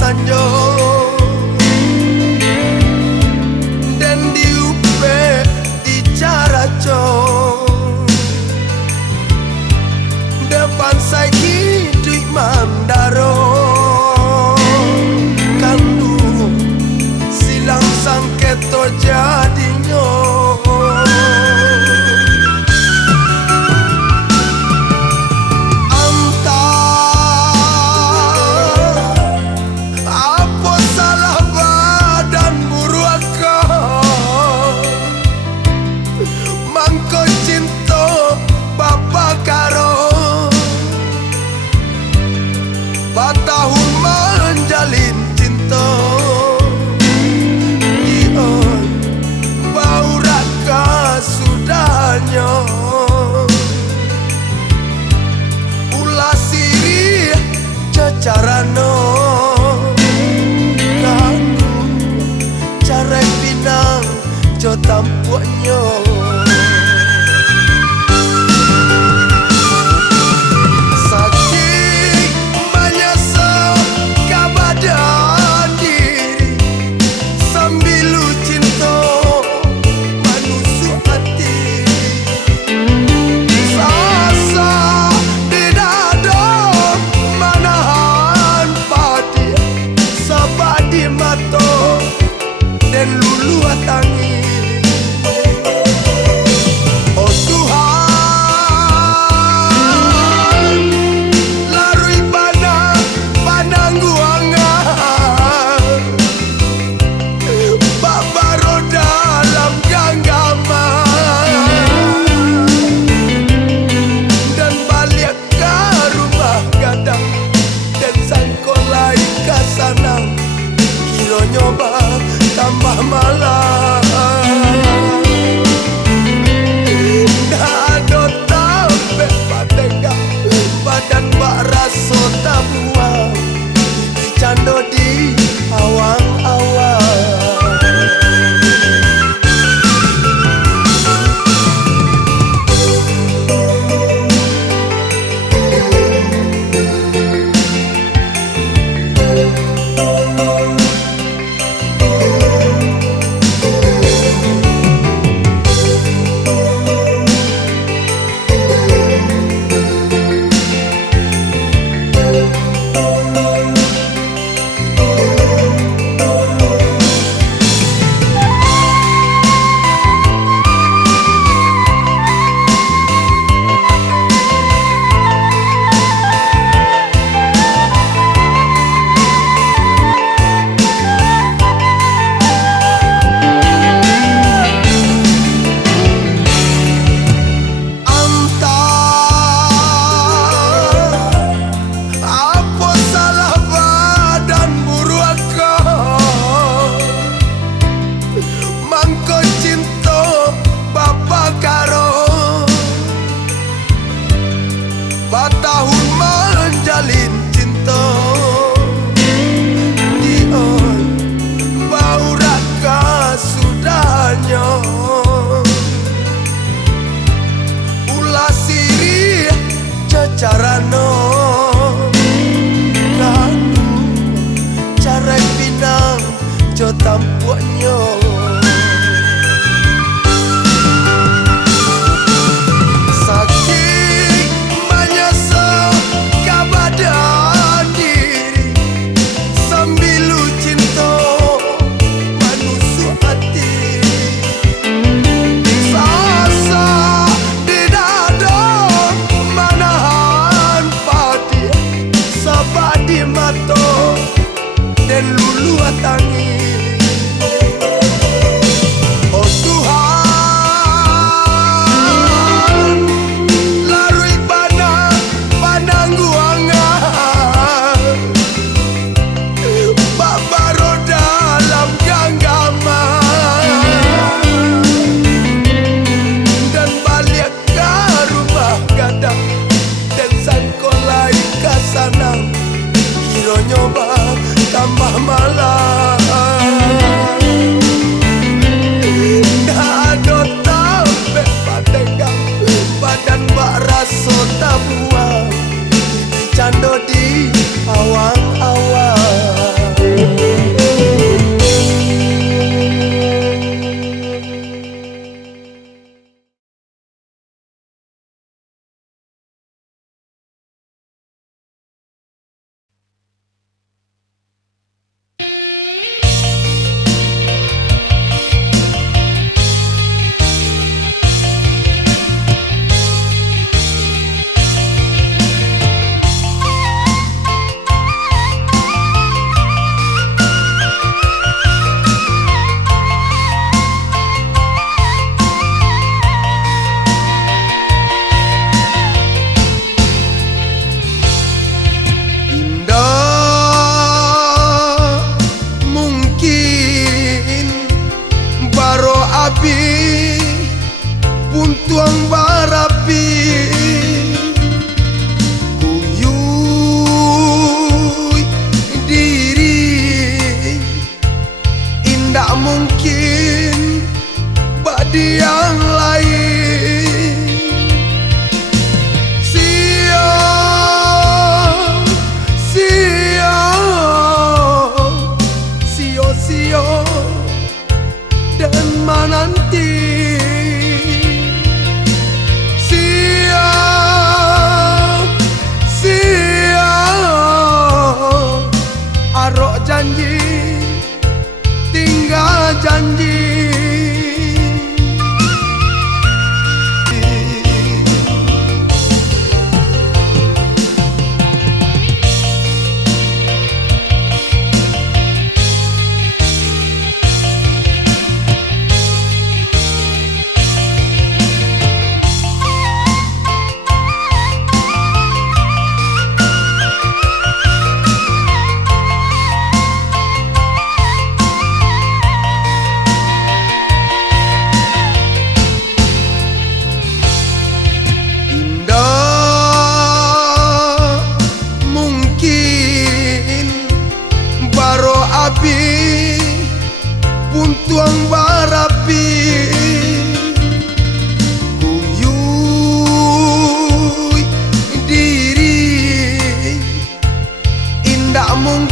sanjo dan diupe di caraco depan saiki duit mandaro kandu silang sangketo jadinyo tahun menjalin cinta Dion bau raka sudahnya ulah siri cecarano kaku cara pinang jo tampuknya dan lulu atangi oh Tuhan larui panang guangan babaro dalam genggaman dan balik ke rumah gadang dan sangkolai ke sana kiro nyoba tambah malam dado tampe patega badan bak raso tabuang dicando di awang-awang tahun menjalin cinta Dion bau raka sudahnya ulah siri cecarano kaku cara pinang jo tampuknya dan lulu atangi oh Tuhan larui panang guangan babaro dalam genggaman dan balik ke rumah gadang dan sangkolai ke sana kiro nyoba tambah malam dado tampe patega badan bak raso tabuang dicando di awang-awang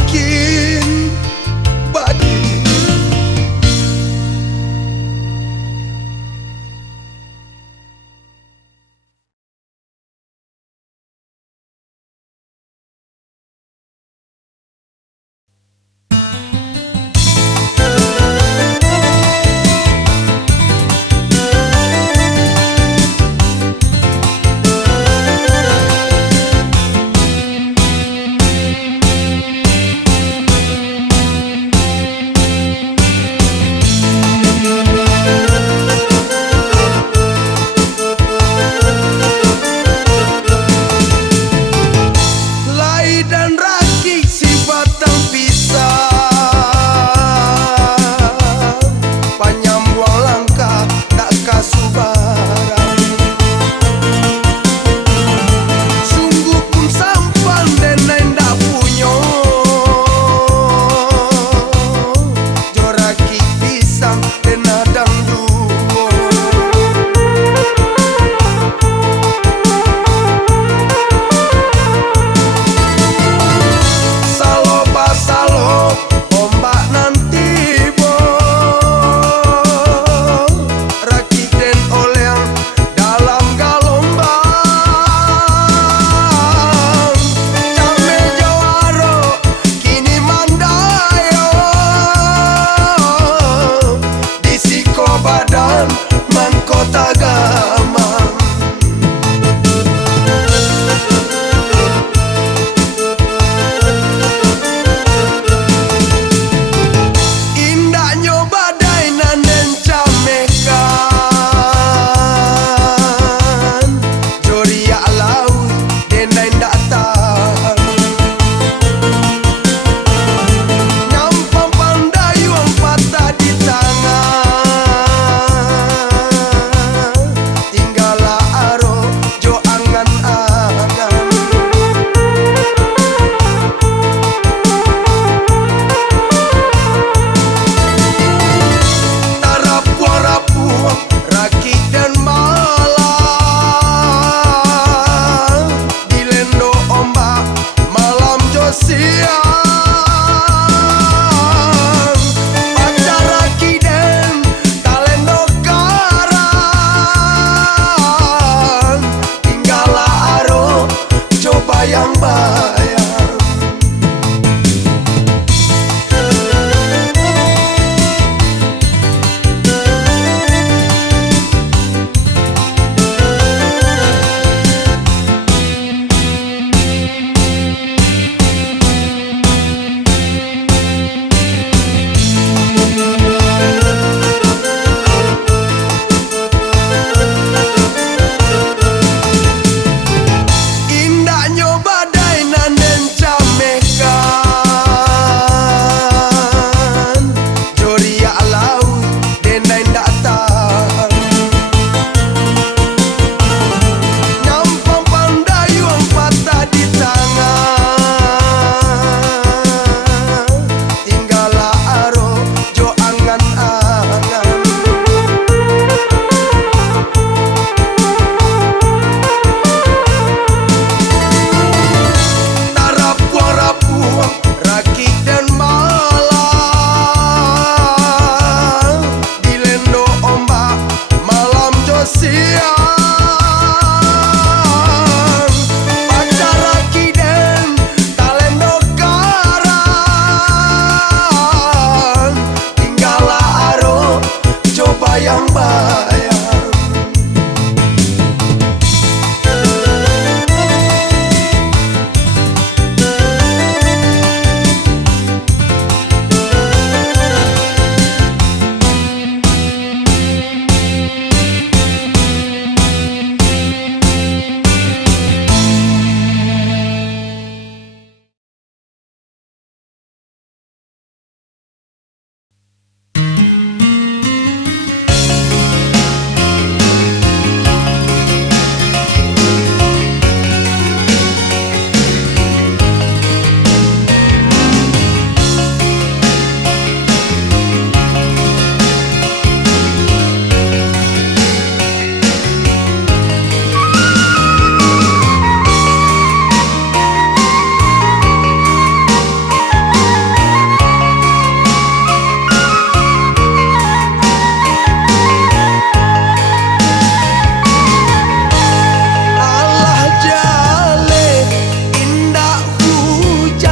makin baik. Lai dan rakik si batang pisang, panyambuang langkah tak kasubaran. Sungguh pun sampan denai ndak punyo, joraki pisang denadang duo. Salo basalo ombak nanti bo, rakik den oleang dalam galombang. Jame jawaro kini mandayo, disiko badan mangkota gamang. Indahnya badai nanden camekan, joria laut denai ndak tahan. Nyampang pandayung patah di tangan, tinggallah aro jo angan-angan. Tarapuang-rapuang rakik dan malam, dilendo ombak malam jo siang. Pacar rakik den talendo karang, tinggallah aro jo bayang-bayang.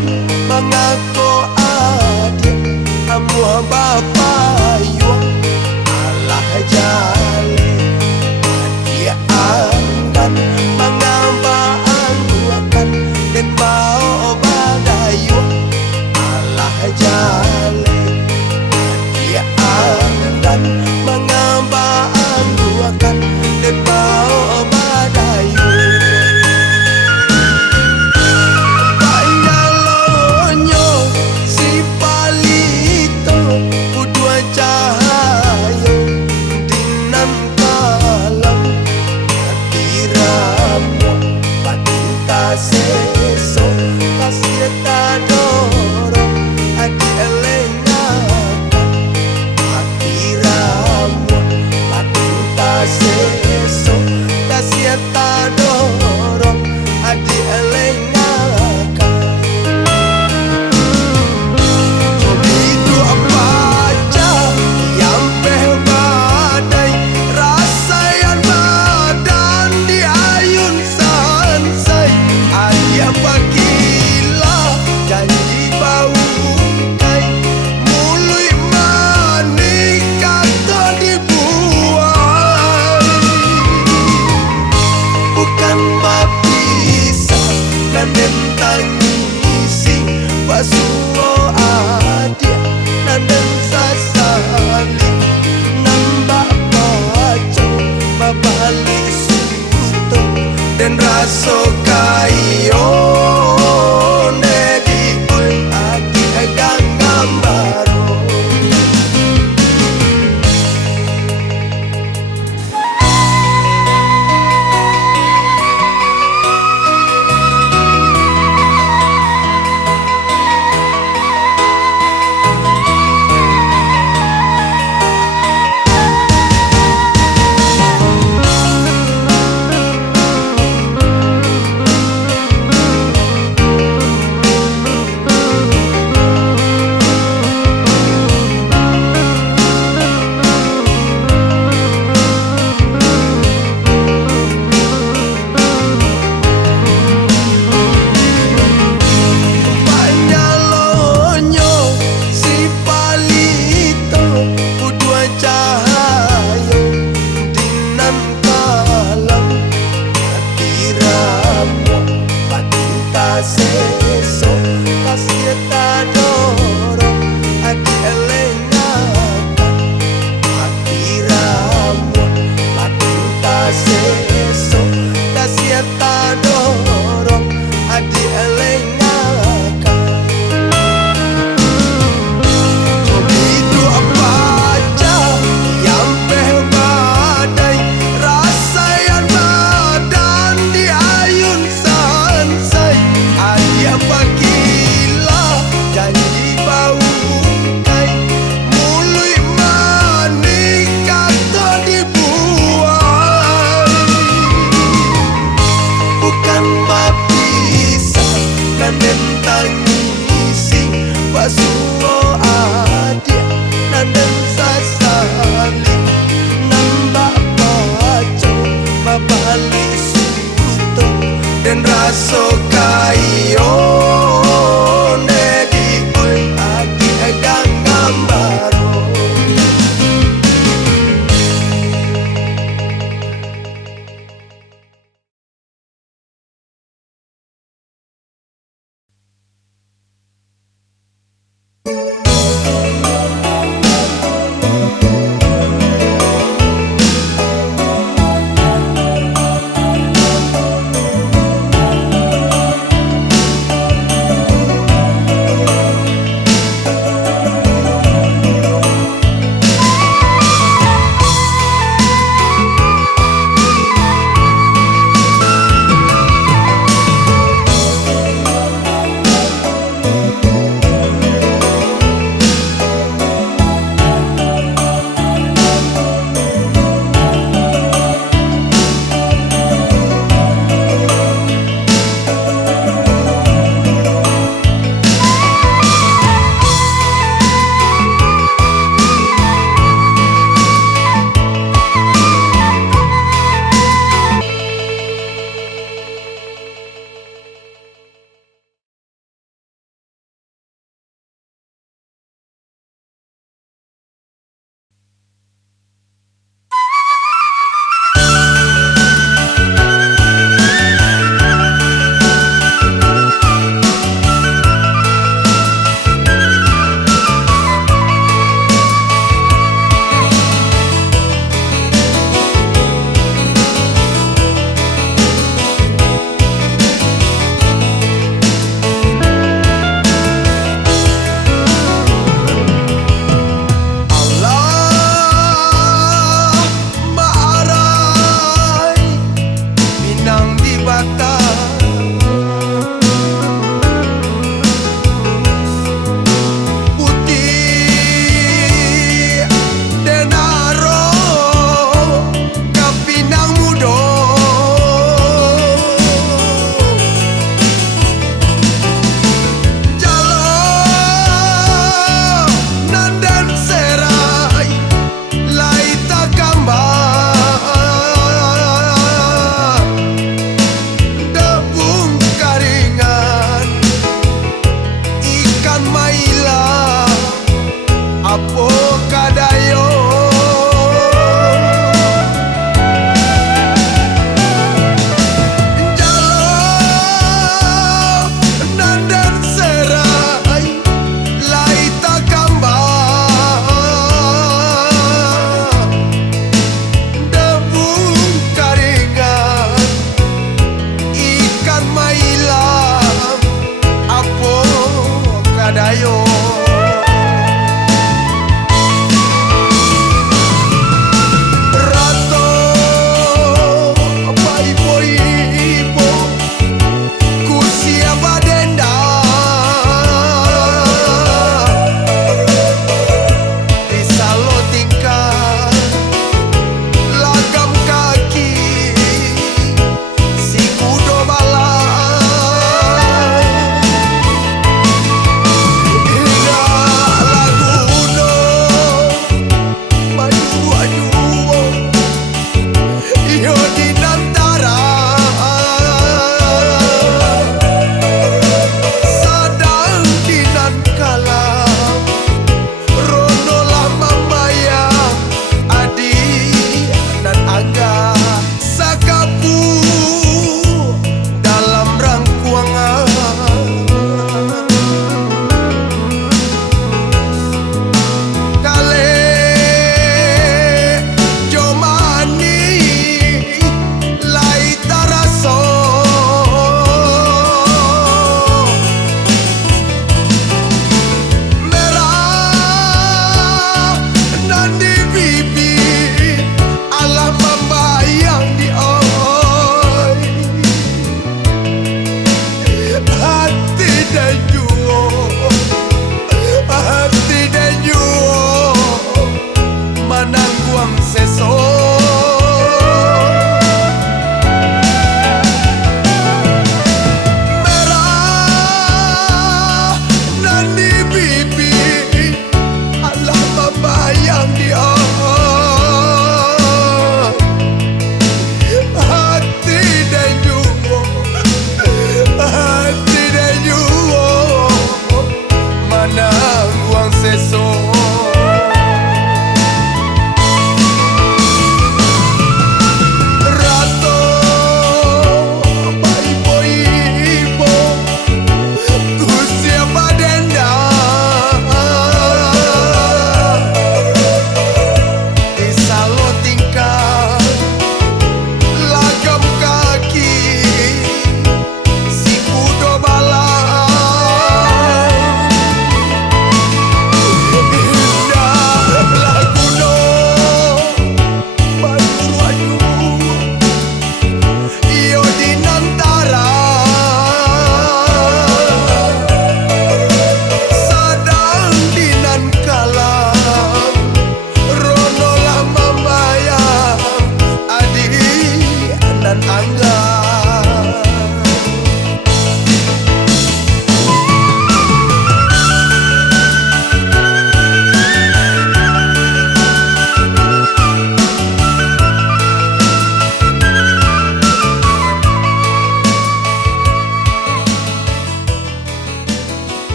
dan mengaku adik amu bapak yo alah jale dia angkat mengambaan akan dan mau badayu alah jale dia angkat mengambaan akan dan mau badayu Panjalonyo si palito udua cahayo dinan kalam tiramu patinta seso kasih tadoro adi elengaka tiramu patinta seso kasih tadoro adi elengaka begitu apa aja yang badai rasa yang badan di ayun sansai adia pagilah janji bau kai mului manik kata dibuai bukan bapisa dan tangisi pasuo adia dan sasali nambah baco babali suto dan raso kayo nedi oi aki agang gambaro Panjalonyo si palito udua cahayo dinan kalam tiramu patinta seso kasih tadoro adi elengaka tiramu patinta seso kasih tadoro adi elengaka begitu apa aja yang badai rasa yang badan di ayun sansai adia pagilah janji bau kai mului manik kata dibuai bukan bapisa dan tangisi pasuo adia dan sasali nambah baco babali suto dan raso kayo nedi oi aki agang gambaro ayo. Rato paipo-ipo kusia badenda isalo tingkah lagam kaki si kudo bala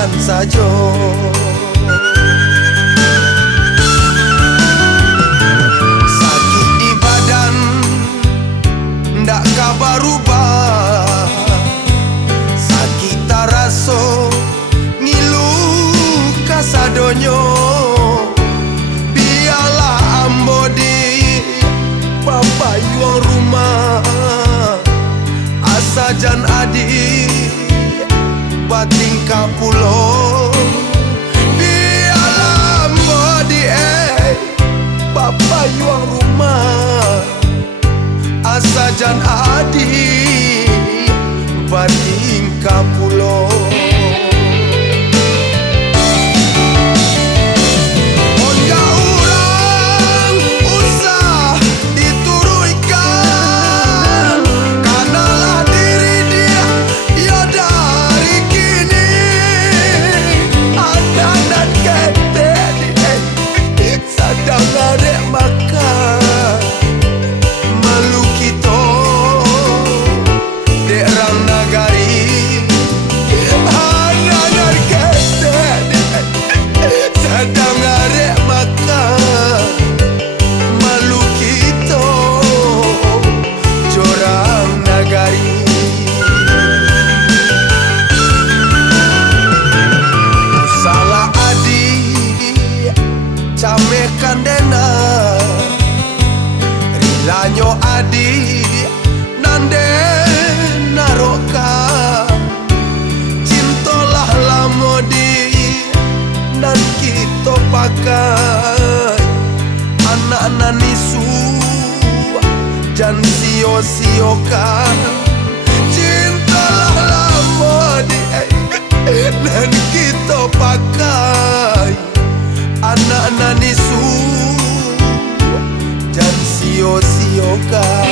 makan saja. Sakit di badan ndak kabar rubah, sakit taraso ngilu kasadonyo. Biarlah ambo di papayuang rumah, asajan adik bating kapulo. Biarlah ambo di papayuang rumah, asajan adik bating kapulo. Kandena rilanyo adi nande naroka, cintolah lamodi nan kita pakai. Anak-anak nisu jan sio-siokan, cintolah lamodi nan kita pakai. Anak-anak nisu jan sio-siokan.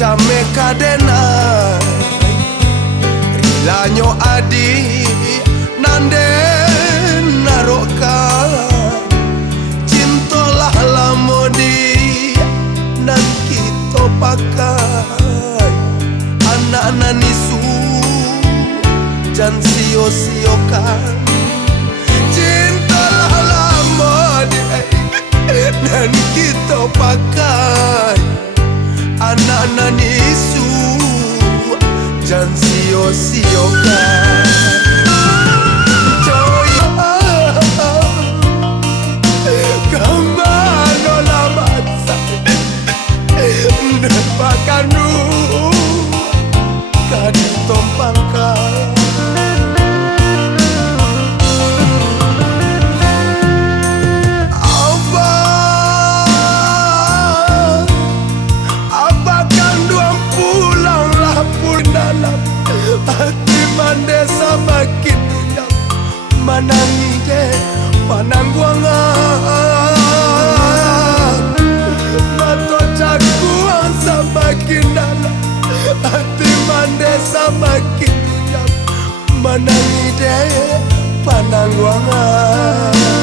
Came kadena rilanyo adi nande naroka, cintolah lamodi nan kita pakai. Anak-anak nisu jan sio-siokan, cintolah lamodi nan kita pakai. Anak-anak nisu jan sio-siokan. Kemana lamat saya nepakanmu kadi tompangkan. Hati mandesa makin dunia manangi je panangguangan, mato cakuan semakin dalam. Hati mandesa makin dunia manangi je panangguangan.